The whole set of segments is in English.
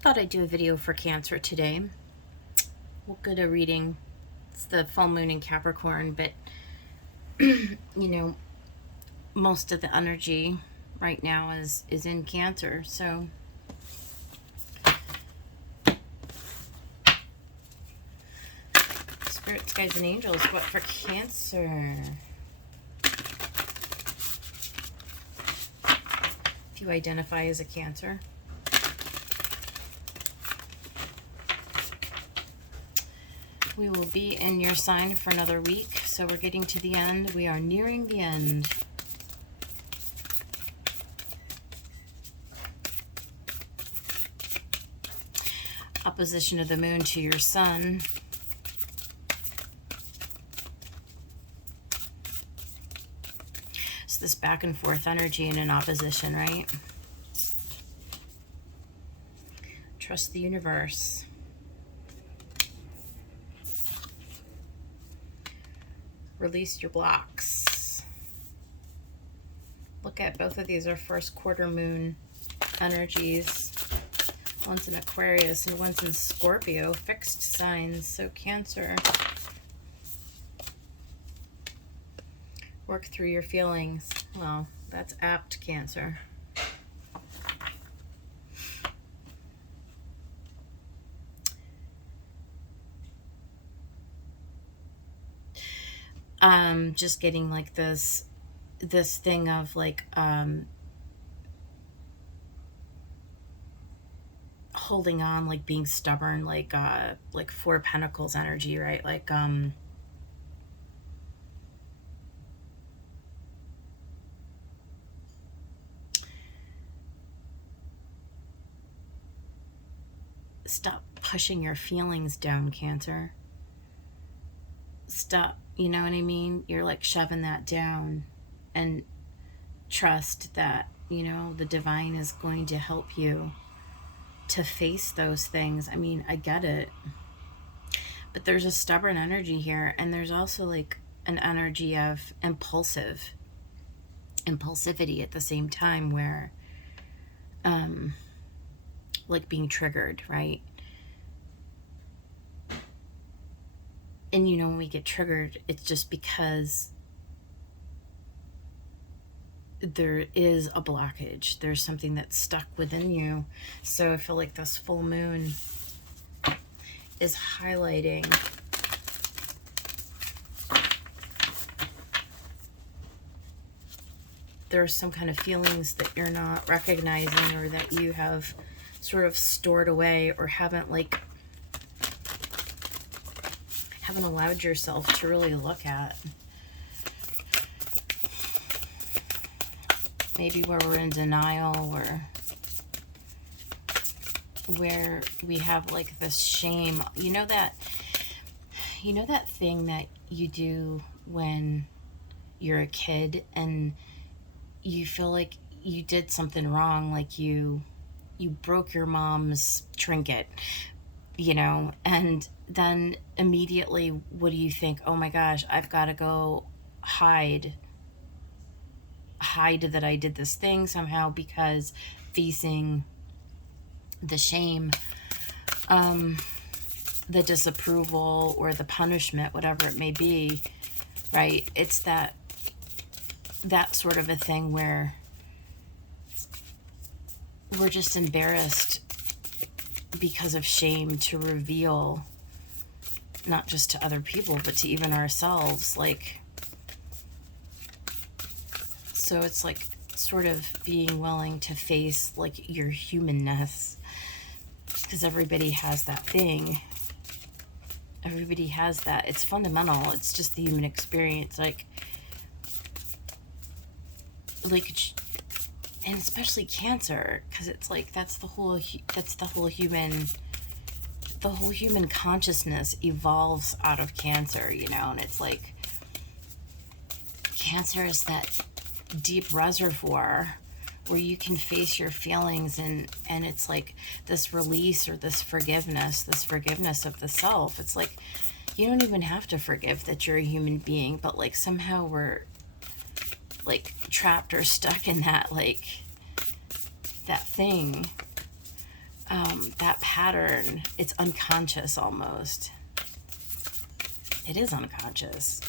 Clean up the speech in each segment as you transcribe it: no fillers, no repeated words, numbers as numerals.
Thought I'd do a video for Cancer today. We'll get a reading. It's the full moon in Capricorn, but most of the energy right now is in Cancer. So spirits, guides, and angels, what for Cancer? If you identify as a Cancer. We will be in your sign for another week, so we're getting to the end. We are nearing the end. Opposition of the moon to your sun. It's this back and forth energy in an opposition, right? Trust the universe. Release your blocks. Look at both of these are first quarter moon energies. One's in Aquarius and one's in Scorpio, fixed signs. So Cancer, work through your feelings. Well, that's apt, Cancer. Just getting like this thing of like holding on, like being stubborn, like Four of Pentacles energy, right? Like stop pushing your feelings down, Cancer. Stop, you know what I mean? You're like shoving that down, and trust that, the divine is going to help you to face those things. I mean, I get it. But there's a stubborn energy here, and there's also like an energy of impulsivity at the same time, where like being triggered, right? And when we get triggered, it's just because there is a blockage. There's something that's stuck within you. So I feel like this full moon is highlighting there's some kind of feelings that you're not recognizing, or that you have sort of stored away, or haven't allowed yourself to really look at. Maybe where we're in denial, or where we have like this shame. You know that thing that you do when you're a kid and you feel like you did something wrong, like you broke your mom's trinket, and then immediately, what do you think? Oh my gosh, I've got to go hide that I did this thing somehow, because facing the shame, the disapproval, or the punishment, whatever it may be, right? It's that sort of a thing where we're just embarrassed because of shame to reveal, not just to other people, but to even ourselves. Like, so it's like sort of being willing to face like your humanness, because everybody has that thing. Everybody has that. It's fundamental. It's just the human experience. Like, and especially Cancer, because it's like that's the whole human consciousness evolves out of Cancer, and it's like Cancer is that deep reservoir where you can face your feelings, and it's like this release, or this forgiveness of the self. It's like you don't even have to forgive that you're a human being, but like somehow we're like trapped or stuck in that, like that thing that pattern, it's unconscious almost. It is unconscious.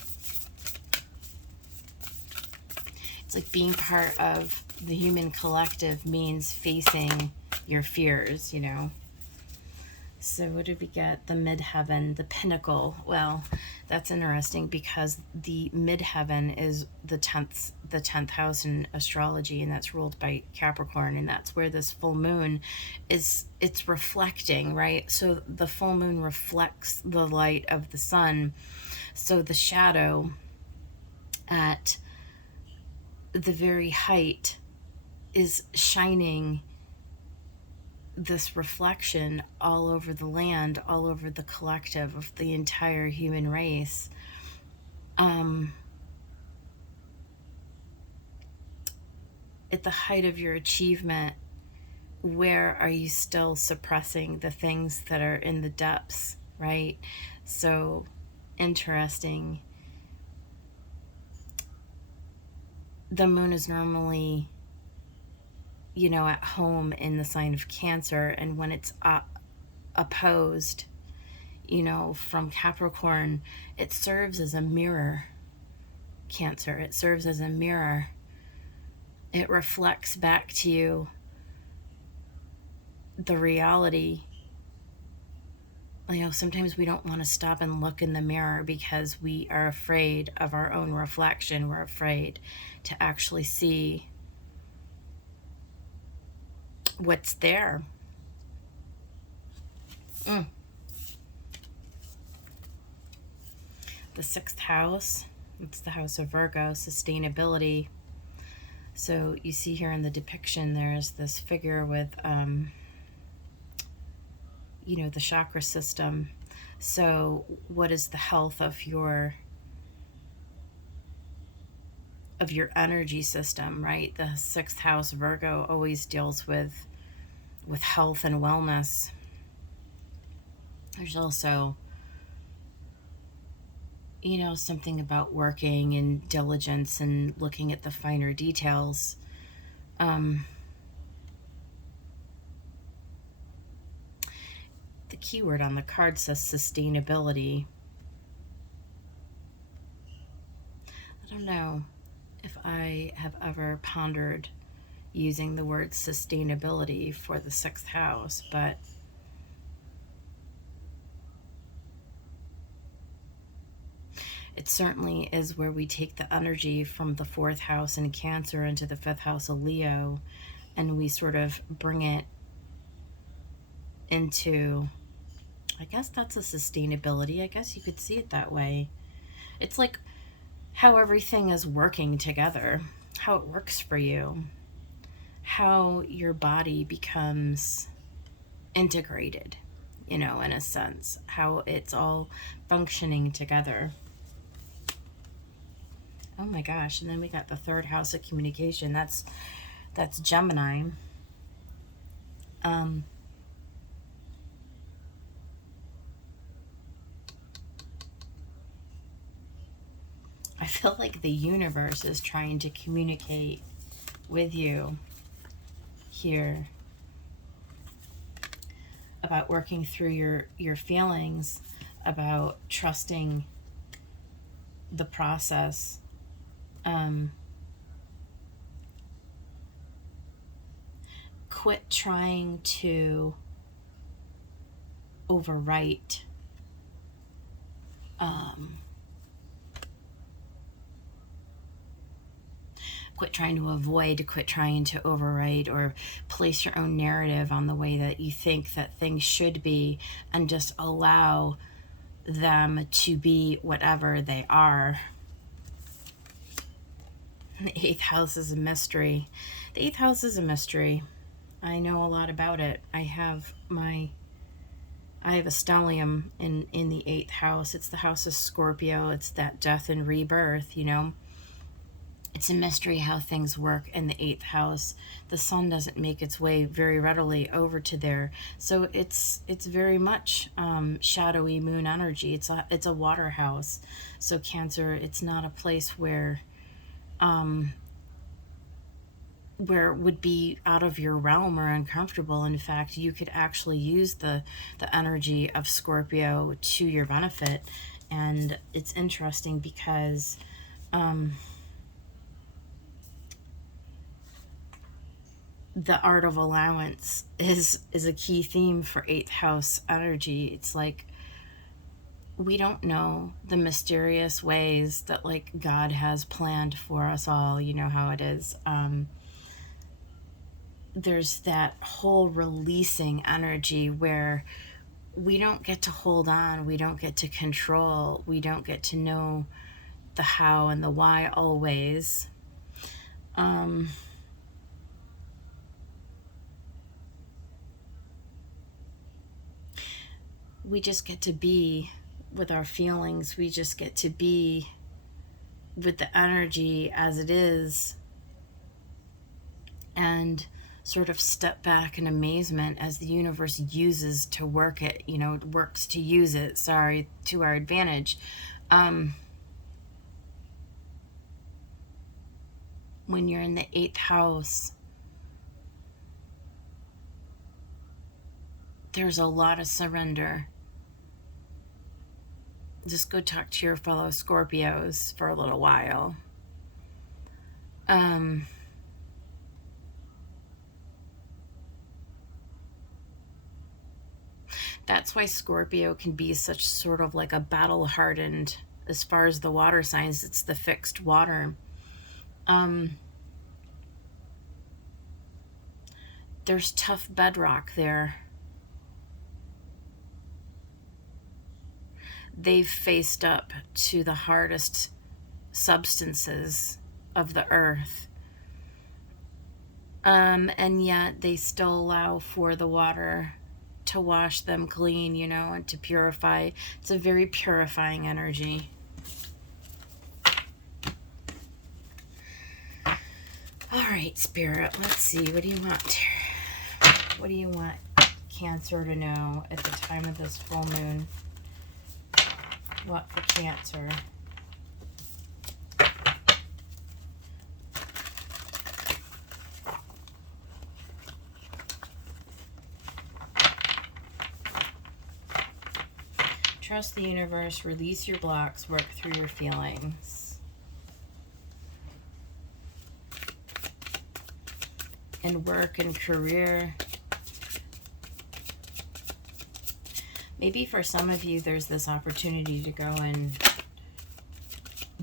It's like being part of the human collective means facing your fears, you know. So what did we get? The midheaven, the pinnacle. Well, that's interesting because the midheaven is the 10th house in astrology, and that's ruled by Capricorn, and that's where this full moon is. It's reflecting, right? So the full moon reflects the light of the sun. So the shadow at the very height is shining this reflection all over the land, all over the collective of the entire human race. At the height of your achievement, where are you still suppressing the things that are in the depths, right? So interesting. The moon is normally, you know, at home in the sign of Cancer, and when it's opposed, you know, from Capricorn, it serves as a mirror. Cancer, it serves as a mirror. It reflects back to you the reality. You know, sometimes we don't want to stop and look in the mirror because we are afraid of our own reflection. We're afraid to actually see what's there. The 6th house, it's the house of Virgo, sustainability. So you see here in the depiction, there's this figure with, you know, the chakra system. So what is the health of your energy system, right? The 6th house, Virgo, always deals with health and wellness. There's also, you know, something about working and diligence and looking at the finer details. The keyword on the card says sustainability. I don't know if I have ever pondered using the word sustainability for the 6th house, but it certainly is where we take the energy from the 4th house in Cancer into the 5th house of Leo, and we sort of bring it into, I guess that's a sustainability. I guess you could see it that way. It's like how everything is working together, how it works for you, how your body becomes integrated, you know, in a sense, how it's all functioning together. Oh my gosh, and then we got the 3rd house of communication. That's Gemini. I feel like the universe is trying to communicate with you here about working through your feelings, about trusting the process. Quit trying to overwrite quit trying to avoid, quit trying to overwrite or place your own narrative on the way that you think that things should be, and just allow them to be whatever they are. The 8th house is a mystery. The 8th house is a mystery. I know a lot about it. I have a stellium in the 8th house. It's the house of Scorpio. It's that death and rebirth, you know. It's a mystery how things work in the 8th house. The sun doesn't make its way very readily over to there. So it's very much shadowy moon energy. It's a water house. So Cancer, it's not a place where where it would be out of your realm or uncomfortable. In fact, you could actually use the energy of Scorpio to your benefit. And it's interesting because the art of allowance is a key theme for eighth house energy. It's like we don't know the mysterious ways that like God has planned for us all. You know how it is. There's that whole releasing energy where we don't get to hold on, we don't get to control, we don't get to know the how and the why always. We just get to be with our feelings, we just get to be with the energy as it is, and sort of step back in amazement as the universe uses to work it, works to use it, to our advantage. When you're in the eighth house, there's a lot of surrender. Just go talk to your fellow Scorpios for a little while. That's why Scorpio can be such sort of like a battle hardened, as far as the water signs, it's the fixed water. There's tough bedrock there. They've faced up to the hardest substances of the earth. And yet they still allow for the water to wash them clean, and to purify. It's a very purifying energy. All right, Spirit, let's see. What do you want? What do you want Cancer to know at the time of this full moon? What for Cancer? Trust the universe, release your blocks, work through your feelings. In work and career, maybe for some of you there's this opportunity to go and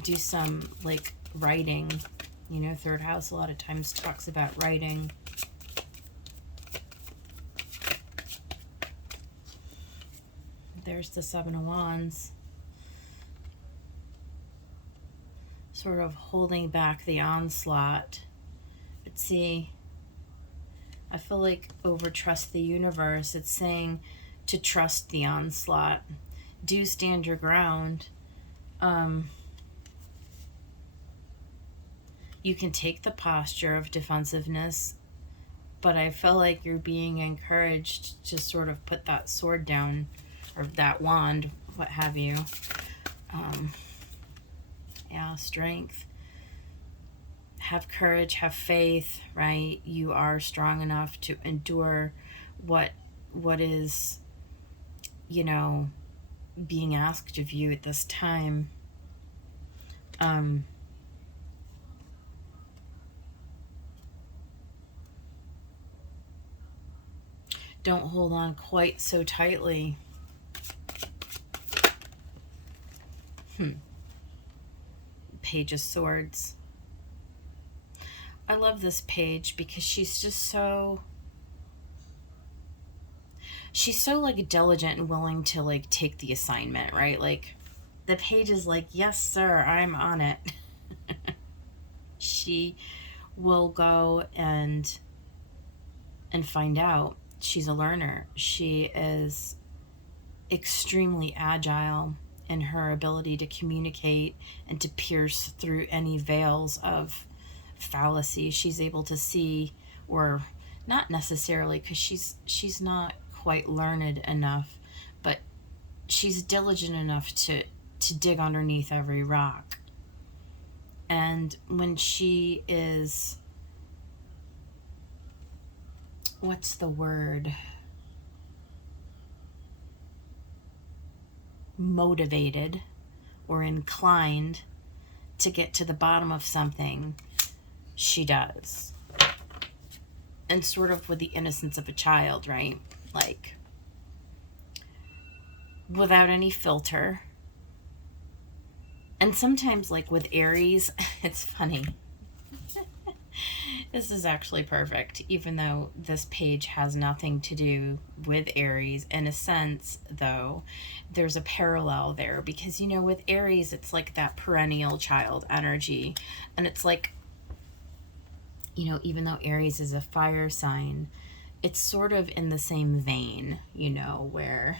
do some like writing. Third house a lot of times talks about writing. There's the Seven of Wands. Sort of holding back the onslaught. But see, I feel like over trust the universe. It's saying to trust the onslaught. Do stand your ground. You can take the posture of defensiveness, but I feel like you're being encouraged to sort of put that sword down, or that wand, what have you. Strength. Have courage, have faith, right? You are strong enough to endure what is, being asked of you at this time. Don't hold on quite so tightly. Page of Swords. I love this page because she's so like diligent and willing to like take the assignment, right? Like the page is like, yes sir, I'm on it. She will go and find out. She's a learner. She is extremely agile in her ability to communicate and to pierce through any veils of fallacy. She's able to see, or not necessarily, because she's not quite learned enough, but she's diligent enough to dig underneath every rock. And when she is what's the word? Motivated or inclined to get to the bottom of something, she does. And sort of with the innocence of a child, right? Like, without any filter. And sometimes, like with Aries, it's funny. This is actually perfect, even though this page has nothing to do with Aries. In a sense, though, there's a parallel there because, you know, with Aries, it's like that perennial child energy. And it's like, you know, even though Aries is a fire sign, it's sort of in the same vein, you know, where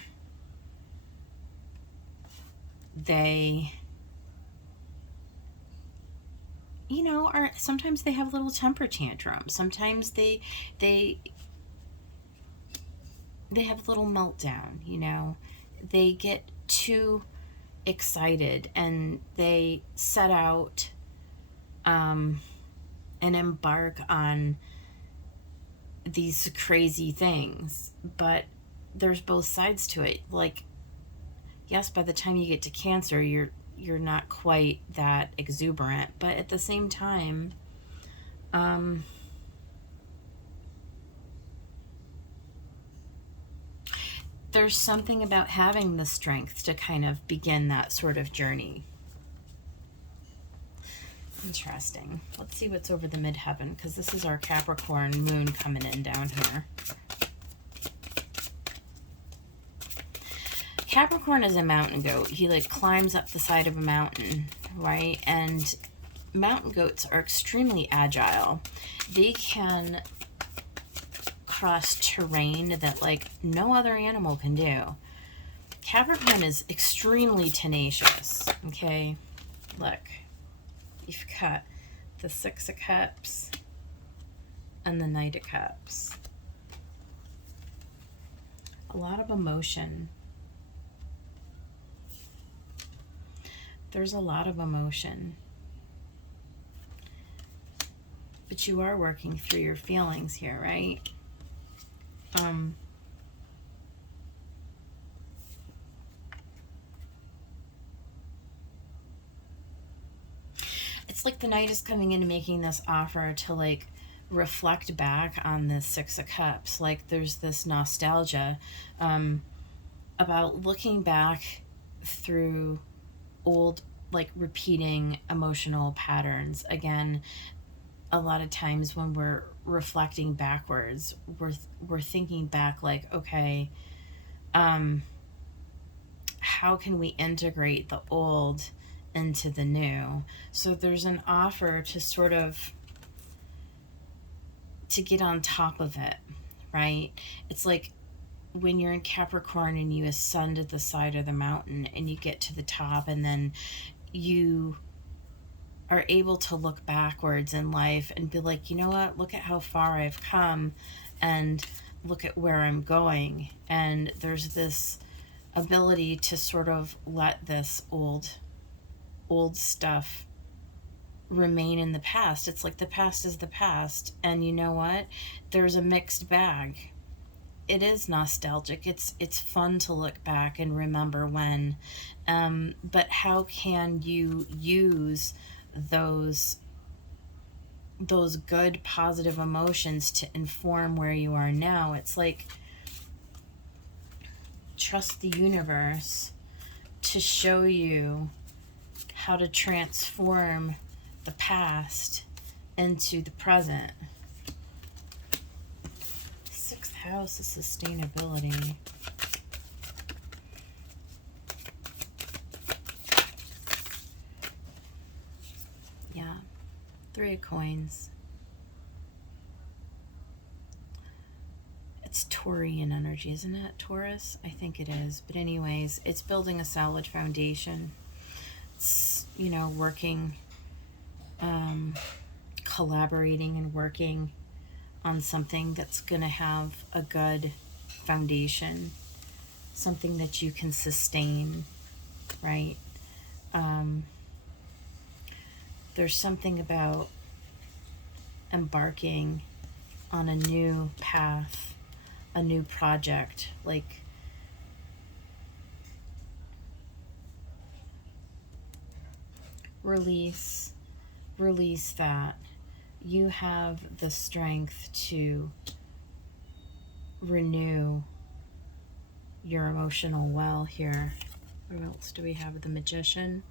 they, you know, are sometimes they have little temper tantrums. Sometimes they they have a little meltdown, you know. They get too excited and they set out and embark on these crazy things. But there's both sides to it. Like, yes, by the time you get to Cancer, you're not quite that exuberant, but at the same time, there's something about having the strength to kind of begin that sort of journey. Interesting. Let's see what's over the midheaven, because this is our Capricorn moon coming in down here. Capricorn is a mountain goat. He like climbs up the side of a mountain, right? And mountain goats are extremely agile. They can cross terrain that like no other animal can do. Capricorn is extremely tenacious, okay? Look, you've got the Six of Cups and the Knight of Cups. A lot of emotion. There's a lot of emotion. But you are working through your feelings here, right? It's like the Knight is coming in and making this offer to like reflect back on this Six of Cups. Like there's this nostalgia about looking back through old, like repeating emotional patterns. Again, a lot of times when we're reflecting backwards, we're thinking back like, okay, how can we integrate the old into the new? So there's an offer to sort of to get on top of it, right? It's like when you're in Capricorn and you ascend at the side of the mountain and you get to the top, and then you are able to look backwards in life and be like, you know what, look at how far I've come and look at where I'm going. And there's this ability to sort of let this old stuff remain in the past. It's like the past is the past, and you know what, there's a mixed bag. It is nostalgic. It's fun to look back and remember when, but how can you use those good positive emotions to inform where you are now? It's like trust the universe to show you how to transform the past into the present. Sixth house is sustainability. Yeah, Three of Coins. It's Taurian energy, isn't it? Taurus? I think it is. But anyways, it's building a solid foundation. It's, you know, working, collaborating and working on something that's going to have a good foundation, something that you can sustain, right? There's something about embarking on a new path, a new project. Like, release, release that. You have the strength to renew your emotional well here. What else do we have? The Magician.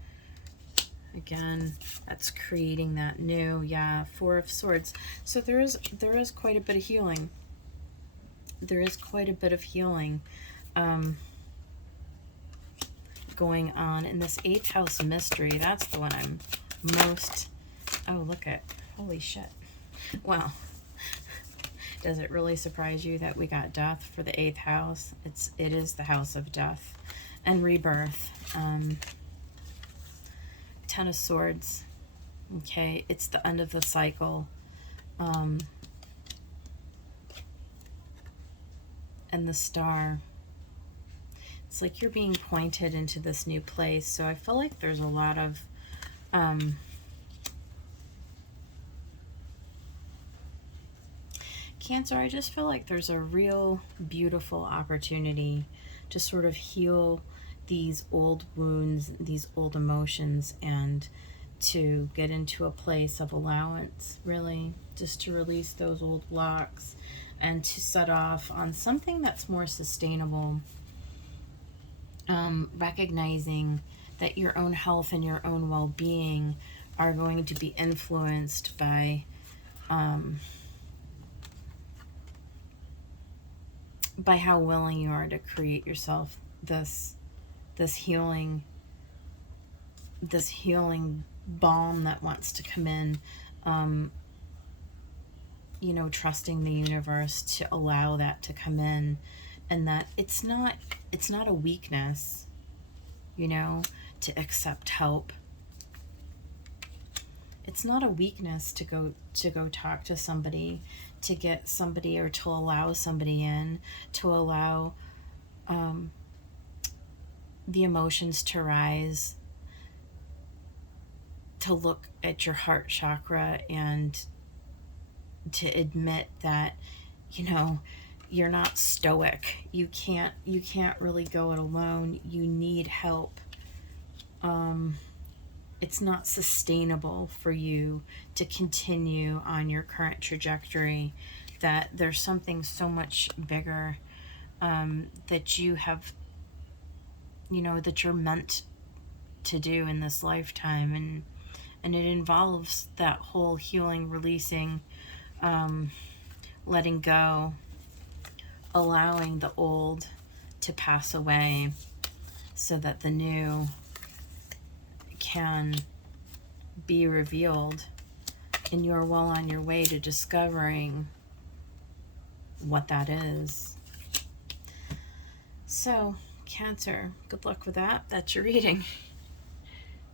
Again, that's creating that new, yeah, Four of Swords. So there is quite a bit of healing. There is quite a bit of healing going on in this 8th house mystery. That's the one I'm most, oh, look at, holy shit. Wow. Does it really surprise you that we got death for the 8th house? It is the house of death and rebirth. 10 of Swords. Okay, it's the end of the cycle. And the Star. It's like you're being pointed into this new place. So I feel like there's a lot of Cancer, I just feel like there's a real beautiful opportunity to sort of heal these old wounds, these old emotions, and to get into a place of allowance, really, just to release those old blocks and to set off on something that's more sustainable. Recognizing that your own health and your own well-being are going to be influenced by how willing you are to create yourself this healing balm that wants to come in. You know, trusting the universe to allow that to come in, and that it's not a weakness, you know, to accept help. It's not a weakness to go talk to somebody, to get somebody, or to allow somebody in, to allow the emotions to rise, to look at your heart chakra and to admit that, you know, you're not stoic. You can't really go it alone. You need help. It's not sustainable for you to continue on your current trajectory, that there's something so much bigger that you have, you know, that you're meant to do in this lifetime. And it involves that whole healing, releasing, letting go, allowing the old to pass away so that the new can be revealed, and you're well on your way to discovering what that is. So, Cancer, good luck with that. That's your reading.